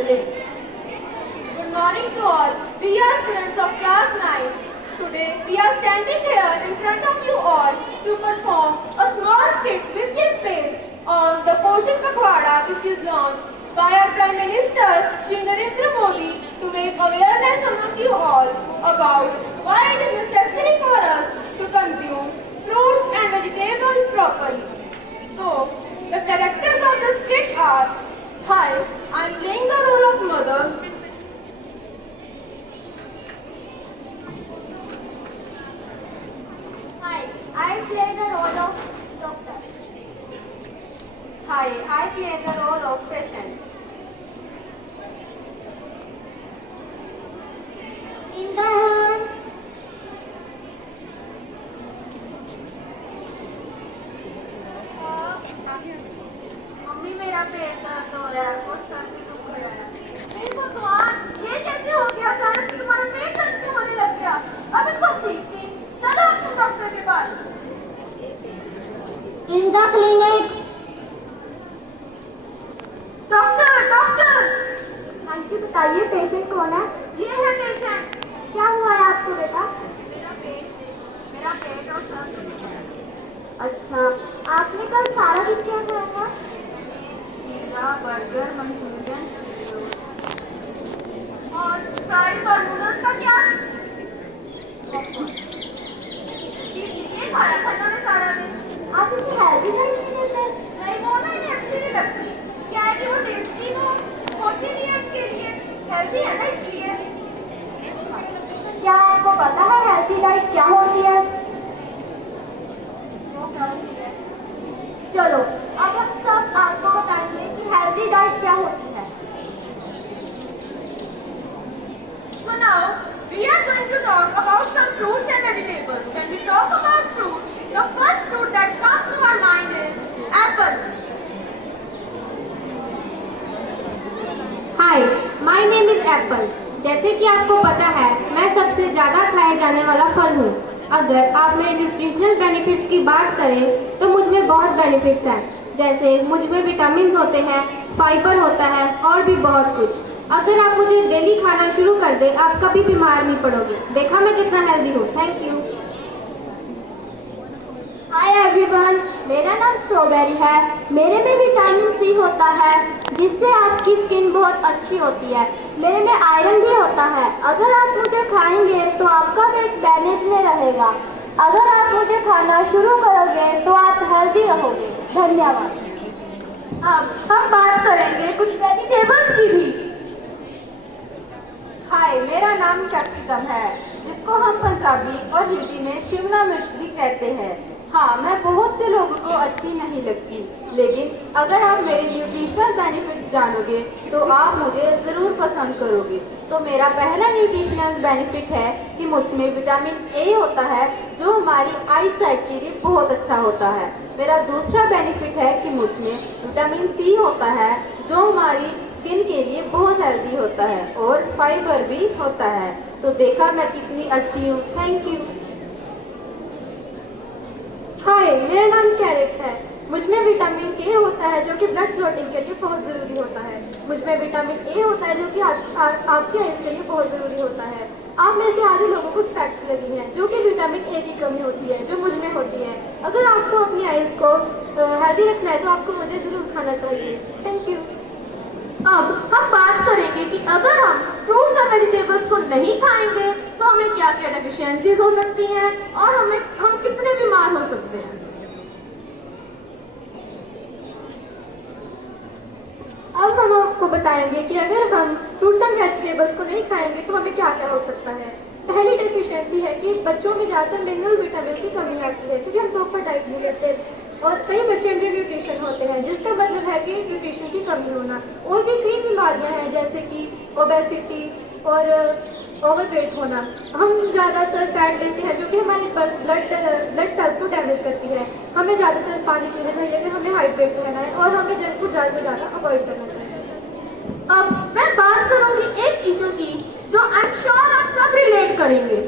sampling. Good morning to all. We are students of class 9. Today we are standing here in front of you all to perform a small skit which is based on the Poshan Pakhwada which is launched by our Prime Minister Shri Narendra Modi to make awareness among you all about why it is necessary for us to consume fruits and vegetables properly. So, the characters of the skit are: Hi, I am playing the role of mother. Hi, I play the role of doctor. Hi, I play the role of patient. In the hand. Mummy मेरा पेट दर्द हो रहा है और sir भी दुख रहा है। हे भगवान, ये कैसे हो गया? अचानक से तुम्हारा पेट दर्द क्यों होने लग गया? अभी तुम ठीक थी। चलो अपने डॉक्टर के पास। In the clinic. Doctor, doctor. हाँ जी बताइए, पेशेंट कौन है? ये है पेशेंट। क्या हुआ है आपको बेटा? मेरा पेट और सर दुख रहा है। अच्छा, आपने कल सारा दिन क्या खाया था? पिज़्ज़ा, बर्गर, मंचूरियन और फ्राइज और नूडल्स का क्या? ये खाया था इन्होंने सारा दिन। आप इतनी हेल्दी डाइट नहीं लेते? नहीं, वो ना इन्हें अच्छी नहीं लगती। क्या है कि वो टेस्टी तो होती नहीं है इसके लिए, हेल्दी है ना इसलिए। क्या आपको पता है हेल्दी डाइट क्या होती है? वो क्या होती है? चलो, अब हम सब आपको बताएंगे कि हेल्दी डाइट क्या होती है। So now we are going to talk about some fruits and vegetables. When we talk about fruit, the first fruit that comes to our mind is apple. Hi, my name is Apple. जैसे कि आपको पता है, मैं सबसे ज़्यादा खाए जाने वाला फल हूँ। अगर आप मेरे न्यूट्रिशनल बेनिफिट्स की बात करें तो मुझ में बहुत बेनिफिट्स हैं। जैसे मुझ में विटामिन होते हैं, फाइबर होता है और भी बहुत कुछ। अगर आप मुझे डेली खाना शुरू कर दें, आप कभी बीमार नहीं पड़ोगे। देखा मैं कितना हेल्दी हूँ। Thank you. हाय एवरीवन, मेरा नाम स्ट्रॉबेरी है। मेरे में विटामिन सी होता है जिससे आपकी स्किन बहुत अच्छी होती है। मेरे में आयरन भी होता है। अगर आप मुझे खाएंगे तो आपका वेट मैनेज में रहेगा। अगर आप मुझे खाना शुरू करोगे तो आप हेल्दी रहोगे। धन्यवाद। अब हम बात करेंगे कुछ वेजिटेबल्स की भी। हाय, मेरा नाम कैप्सिकम है, जिसको हम पंजाबी और हिंदी में शिमला मिर्च भी कहते हैं। हाँ, मैं बहुत से लोगों को अच्छी नहीं लगती, लेकिन अगर आप मेरे न्यूट्रिशनल बेनिफिट्स जानोगे तो आप मुझे ज़रूर पसंद करोगे। तो मेरा पहला न्यूट्रिशनल बेनिफिट है कि मुझ में विटामिन ए होता है, जो हमारी आई साइट के लिए बहुत अच्छा होता है। मेरा दूसरा बेनिफिट है कि मुझ में विटामिन सी होता है, जो हमारी स्किन के लिए बहुत हेल्दी होता है, और फाइबर भी होता है। तो देखा मैं कितनी अच्छी हूँ। Thank you. हाय, मेरा नाम कैरेट है। मुझ में विटामिन के होता है जो कि ब्लड क्लॉटिंग के लिए बहुत ज़रूरी होता है। मुझ में विटामिन ए होता है जो कि आपकी आइज़ के लिए बहुत ज़रूरी होता है। आप में से आधे लोगों को स्पेक्स लगी हैं, जो कि विटामिन ए की कमी होती है, जो मुझ में होती है। अगर आपको अपनी आइज़ को हेल्दी रखना है तो आपको मुझे ज़रूर खाना चाहिए। Thank you. अब हम बात करेंगे कि अगर हम फ्रूट्स और वेजिटेबल्स को नहीं खाएंगे तो हमें क्या क्या डेफिशिएंसीज हो सकती हैं और हम कितने बीमार हो सकते हैं। अब हम आपको बताएंगे कि अगर हम फ्रूट्स एंड वेजिटेबल्स को नहीं खाएंगे तो हमें क्या क्या हो सकता है। पहली डेफिशिएंसी है कि बच्चों में ज़्यादातर मिनरल विटामिन की कमी आती है, क्योंकि हम प्रॉपर डाइट नहीं लेते। और कई बच्चे अंडर न्यूट्रिशन होते हैं, जिसका मतलब है कि न्यूट्रिशन की कमी होना। और भी कई बीमारियां हैं, जैसे कि ओबेसिटी और ओवरवेट होना। हम ज़्यादातर फैट लेते हैं, जो कि हमारे ब्लड सेल्स को डैमेज करती है। हमें ज़्यादातर पानी पीना चाहिए अगर हमें हाइड्रेट रहना है, और हमें जंक फूड ज़्यादा से ज़्यादा अवॉइड करना चाहिए। अब मैं बात करूंगी एक इशू की जो आई एम श्योर आप सब रिलेट करेंगे।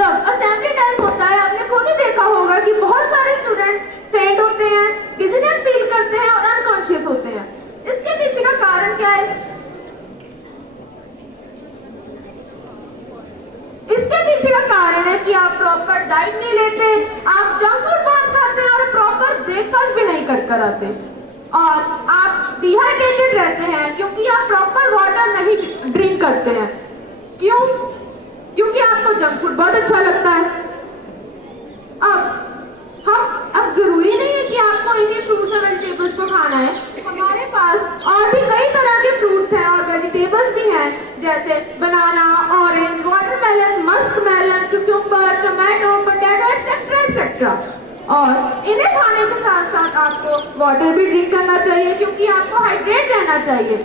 जब असेंबली टाइम होता है, आपने खुद ही देखा होगा कि बहुत सारे स्टूडेंट्स फेंट होते हैं, डिजीनेस फील करते हैं और अनकॉन्शियस होते हैं। इसके पीछे का कारण क्या है? कारण है कि आप प्रॉपर डाइट नहीं लेते, आप जंक फूड बहुत खाते हैं और प्रॉपर ब्रेकफास्ट भी नहीं कर आते, और आप डिहाइड्रेटेड रहते हैं क्योंकि आप प्रॉपर वाटर नहीं ड्रिंक करते हैं। क्यों? क्योंकि आपको जंक फूड बहुत अच्छा लगता है। अब जरूरी नहीं है कि आपको इन्हीं फ्रूट्स और वेजिटेबल्स को खाना है। हमारे पास और भी कई तरह के फ्रूट्स हैं और वेजिटेबल्स भी हैं, जैसे banana, orange, watermelon, muskmelon, cucumber, tomato, potato etcetera etcetera. और इन्हें खाने के साथ साथ आपको वाटर भी ड्रिंक करना चाहिए क्योंकि आपको हाइड्रेट रहना चाहिए।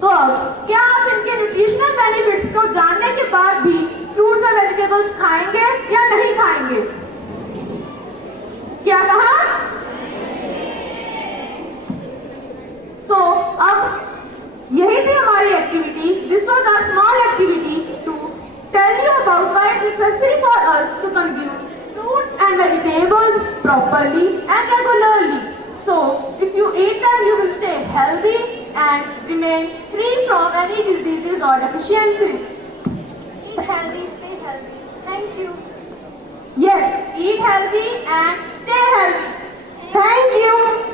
तो अब क्या आप इनके न्यूट्रिशनल बेनिफिट्स को जानने के बाद भी फ्रूट्स और वेजिटेबल्स खाएंगे या नहीं खाएंगे? क्या कहा? सो अब यही थी हमारी activity. This was our small activity to tell you about why it is necessary for us to consume fruits and vegetables properly and regularly. So, if you eat them, you will stay healthy and remain free from any diseases or deficiencies. Eat healthy, stay healthy. Thank you. Yes, eat healthy and stay healthy. Thank you.